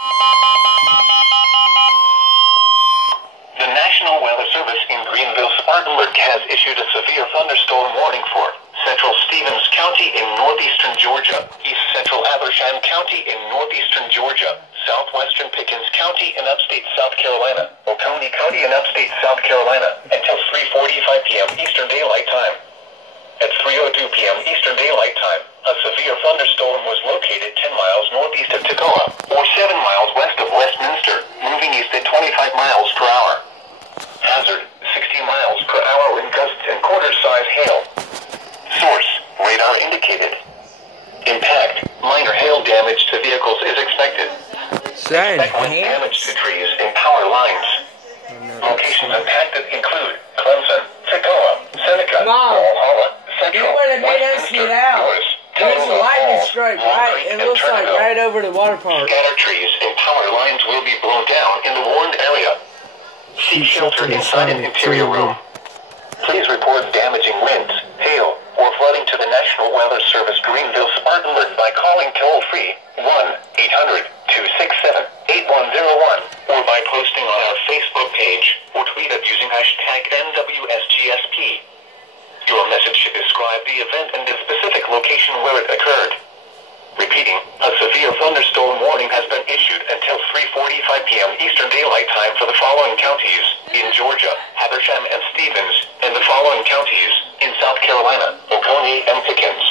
The National Weather Service in Greenville Spartanburg has issued a severe thunderstorm warning for central Stevens County in northeastern Georgia, east central Habersham County in northeastern Georgia, southwestern Pickens County in upstate South Carolina, Oconee County in upstate South Carolina, until 3:45 p.m. Eastern Daylight Time. At 3:02 p.m. Eastern Daylight Time, a severe thunderstorm was located 10 miles northeast of Tacoma, or 7 miles west of Westminster, moving east at 25 miles per hour. Hazard, 60 miles per hour wind gusts and quarter-size hail. Source, radar indicated. Impact, minor hail damage to vehicles is expected. Expect wind damage to trees and power lines. Locations impacted include Clemson, Tacoma, Seneca, Walhalla, Central, Westminster, Norris, there's a lightning strike, right? It looks like right over the water park. Scattered trees and power lines will be blown down in the warned area. Seek shelter inside an interior room. Please report damaging winds, hail, or flooding to the National Weather Service Greenville Spartanburg by calling toll-free 1-800-267-8101 or by posting on our Facebook page or tweet us using hashtag NWSGSP. Your message should describe the event and the specific location where it occurred. Repeating, a severe thunderstorm warning has been issued until 3:45 p.m. Eastern Daylight Time for the following counties in Georgia, Habersham and Stevens, and the following counties in South Carolina, Oconee and Pickens.